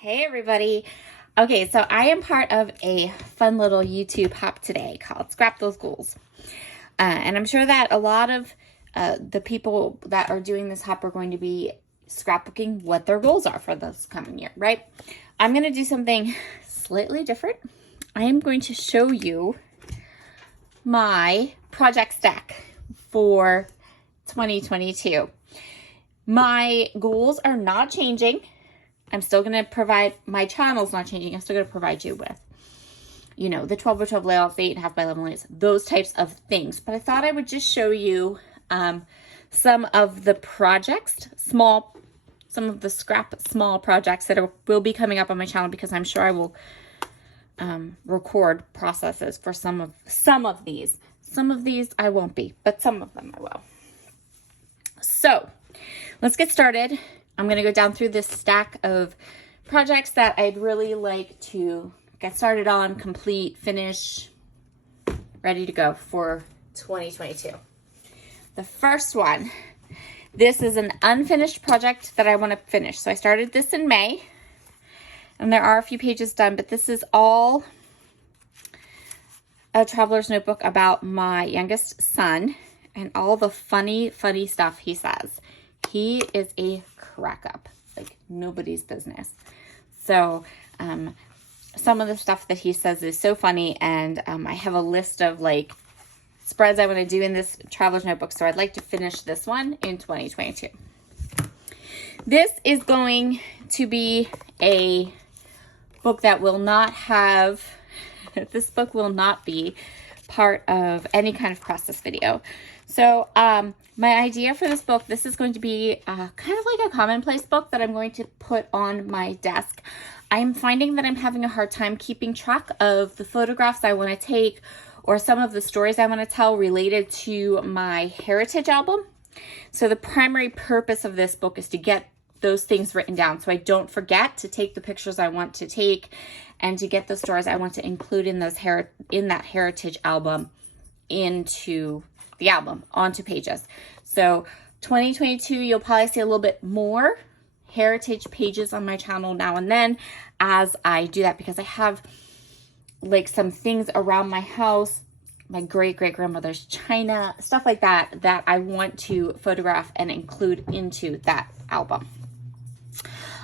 Hey everybody. Okay, so I am part of a fun little YouTube hop today called Scrap Those Goals. And I'm sure that a lot of the people that are doing this hop are going to be scrapbooking what their goals are for this coming year, right? I'm going to do something slightly different. I am going to show you my project stack for 2022. My goals are not changing. I'm still going to provide, my channel's not changing. I'm still going to provide you with, the 12 by 12 layouts, the 8.5 by 11 layouts, those types of things. But I thought I would just show you some of the projects, some of the ScrapSmall projects that will be coming up on my channel, because I'm sure I will record processes for some of these. Some of these I won't be, but some of them I will. So let's get started. I'm going to go down through this stack of projects that I'd really like to get started on, complete, finish, ready to go for 2022. The first one, this is an unfinished project that I want to finish. So I started this in May, and there are a few pages done, but this is all a traveler's notebook about my youngest son and all the funny stuff he says. He is a crack up, like nobody's business. So some of the stuff that he says is so funny, and I have a list of like spreads I want to do in this traveler's notebook, so I'd like to finish this one in 2022. This is going to be a book that will not have, this book will not be part of any kind of process video. So my idea for this book, this is going to be kind of like a commonplace book that I'm going to put on my desk. I'm finding that I'm having a hard time keeping track of the photographs I want to take or some of the stories I want to tell related to my heritage album. So the primary purpose of this book is to get those things written down so I don't forget to take the pictures I want to take and to get the stories I want to include in those in that heritage album into the album onto pages. So 2022, you'll probably see a little bit more heritage pages on my channel now and then as I do that, because I have like some things around my house, my great-great-grandmother's china, stuff like that, that I want to photograph and include into that album.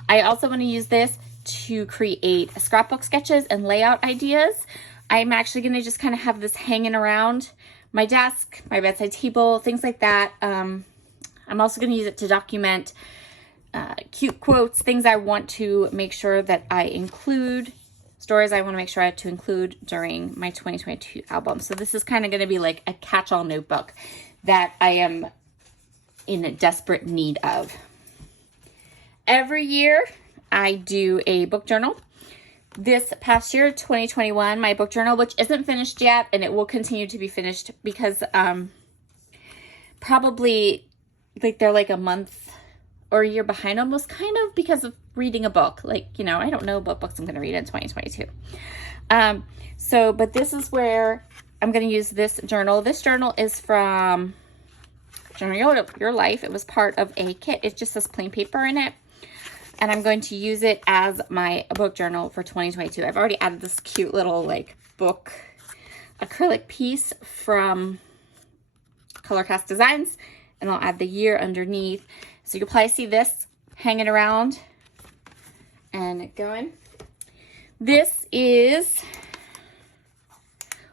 I also want to use this to create scrapbook sketches and layout ideas. I'm actually going to just kind of have this hanging around my desk, my bedside table, things like that. I'm also going to use it to document cute quotes, things I want to make sure that I include, stories I want to make sure I have to include during my 2022 album. So this is kind of going to be like a catch-all notebook that I am in desperate need of. Every year I do a book journal. This past year, 2021, my book journal, which isn't finished yet, and it will continue to be finished because probably like they're like a month or a year behind almost, kind of because of reading a book. Like, I don't know what books I'm going to read in 2022. But this is where I'm going to use this journal. This journal is from Journal Your Life. It was part of a kit. It just says plain paper in it. And I'm going to use it as my book journal for 2022. I've already added this cute little like book acrylic piece from Colorcast Designs, and I'll add the year underneath. So you'll probably see this hanging around and going. This is,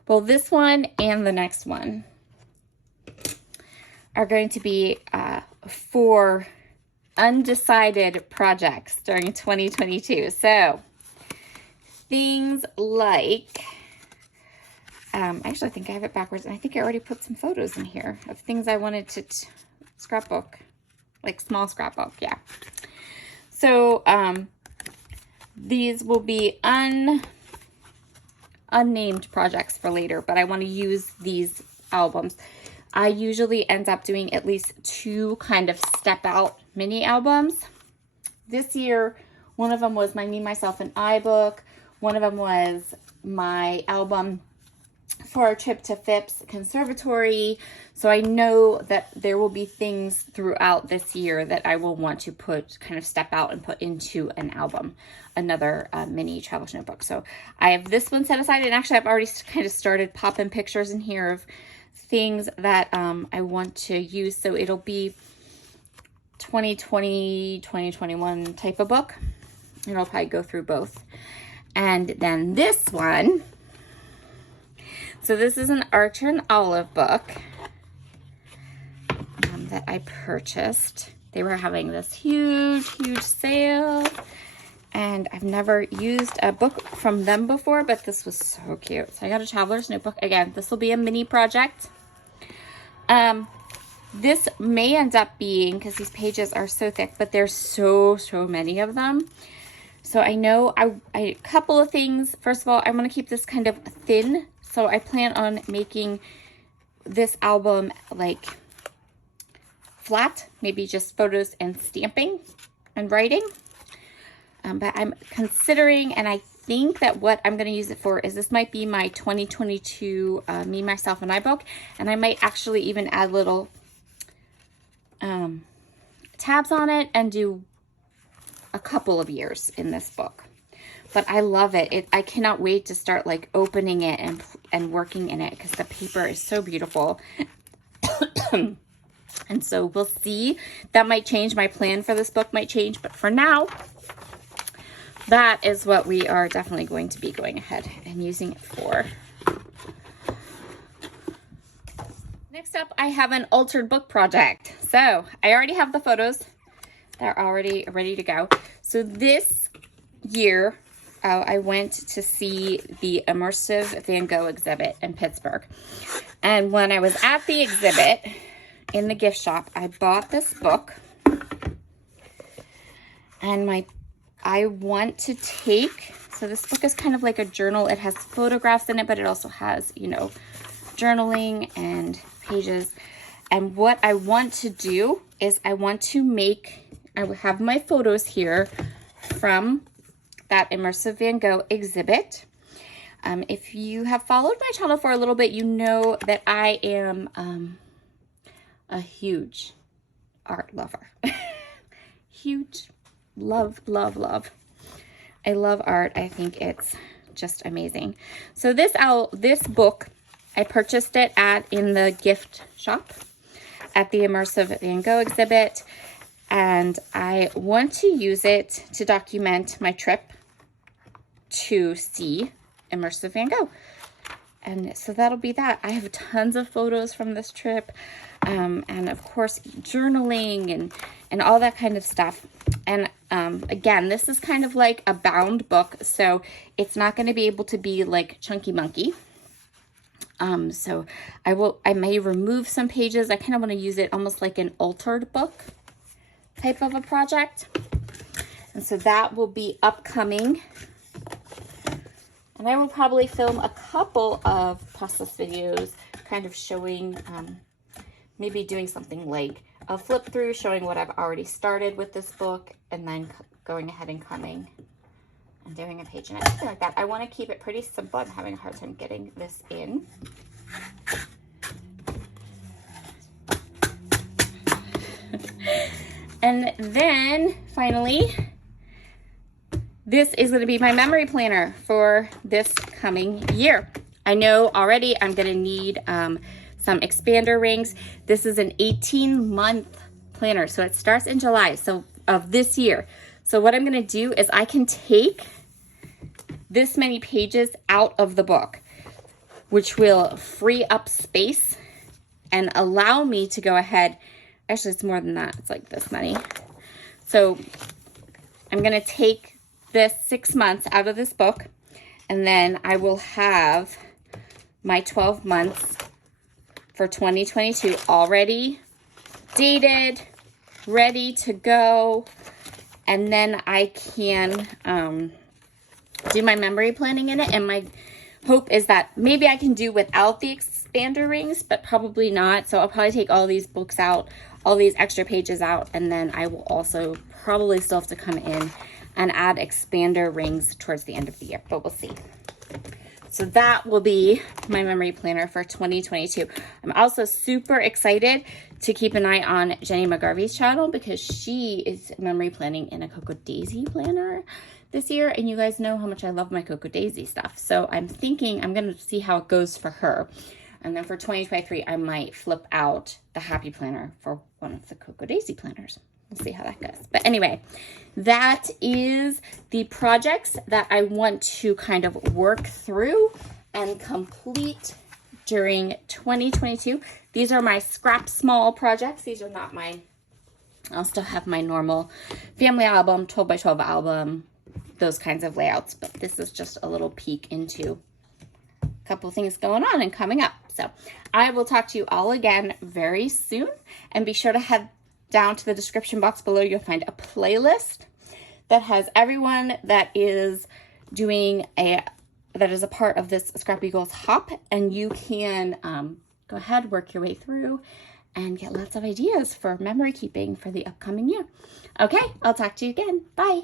well, this one and the next one are going to be for undecided projects during 2022. So things like, actually I think I have it backwards, and I think I already put some photos in here of things I wanted to scrapbook, like small scrapbook, yeah. So these will be unnamed projects for later, but I want to use these albums. I usually end up doing at least 2 kind of step out mini albums. This year, one of them was my Me, Myself, and I book. One of them was my album for our trip to Phipps Conservatory. So I know that there will be things throughout this year that I will want to kind of step out and put into an album, another mini travel notebook. So I have this one set aside, and actually I've already kind of started popping pictures in here of things that I want to use. So it'll be 2020, 2021 type of book, and I'll probably go through both. And then this one, so this is an Archer and Olive book that I purchased. They were having this huge sale, and I've never used a book from them before, but this was so cute. So I got a traveler's notebook. Again, this will be a mini project. This may end up being, because these pages are so thick, but there's so many of them. So I know a couple of things. First of all, I want to keep this kind of thin. So I plan on making this album like flat, maybe just photos and stamping and writing. But I'm considering, and I think that what I'm going to use it for is this might be my 2022 Me, Myself, and I book. And I might actually even add little tabs on it and do a couple of years in this book. But I love it. I cannot wait to start like opening it and working in it, because the paper is so beautiful. And so we'll see. That might change. My plan for this book might change, but for now, that is what we are definitely going to be going ahead and using it for. Next up, I have an altered book project. So I already have the photos. They're already ready to go. So this year, I went to see the Immersive Van Gogh exhibit in Pittsburgh. And when I was at the exhibit in the gift shop, I bought this book. And I want to take, so this book is kind of like a journal. It has photographs in it, but it also has, you know, journaling and pages. And what I want to do is I want to I have my photos here from that Immersive Van Gogh exhibit. If you have followed my channel for a little bit, you know that I am a huge art lover. Huge. Love. I love art. I think it's just amazing. So this book, I purchased it in the gift shop at the Immersive Van Gogh exhibit, and I want to use it to document my trip to see Immersive Van Gogh. And so that'll be that. I have tons of photos from this trip, and of course journaling and all that kind of stuff. And again, this is kind of like a bound book, so it's not going to be able to be like Chunky Monkey. So I may remove some pages. I kind of want to use it almost like an altered book type of a project. And so that will be upcoming. And I will probably film a couple of process videos kind of showing, maybe doing something like a flip through showing what I've already started with this book, and then going ahead and coming and doing a page in it, something like that. I want to keep it pretty simple. I'm having a hard time getting this in. And then finally, this is going to be my memory planner for this coming year. I know already I'm going to need some expander rings. This is an 18-month planner, so it starts in July of this year. So what I'm going to do is I can take this many pages out of the book, which will free up space and allow me to go ahead. Actually, it's more than that. It's like this many. So I'm going to take this 6 months out of this book, and then I will have my 12 months for 2022 already dated, ready to go. And then I can do my memory planning in it. And my hope is that maybe I can do without the expander rings, but probably not. So I'll probably take all these books out, all these extra pages out, and then I will also probably still have to come in and add expander rings towards the end of the year, but we'll see. So that will be my memory planner for 2022. I'm also super excited to keep an eye on Jenny McGarvey's channel because she is memory planning in a Cocoa Daisy planner this year. And you guys know how much I love my Cocoa Daisy stuff. So I'm thinking I'm going to see how it goes for her. And then for 2023, I might flip out the Happy Planner for one of the Cocoa Daisy planners. We'll see how that goes. But anyway, that is the projects that I want to kind of work through and complete during 2022. These are my ScrapSmall projects. These are not my, I'll still have my normal family album, 12 by 12 album, those kinds of layouts. But this is just a little peek into a couple things going on and coming up. So I will talk to you all again very soon, and be sure to head down to the description box below. You'll find a playlist that has everyone that is doing that is a part of this Scrap Eagles hop, and you can go ahead, work your way through and get lots of ideas for memory keeping for the upcoming year. Okay, I'll talk to you again. Bye.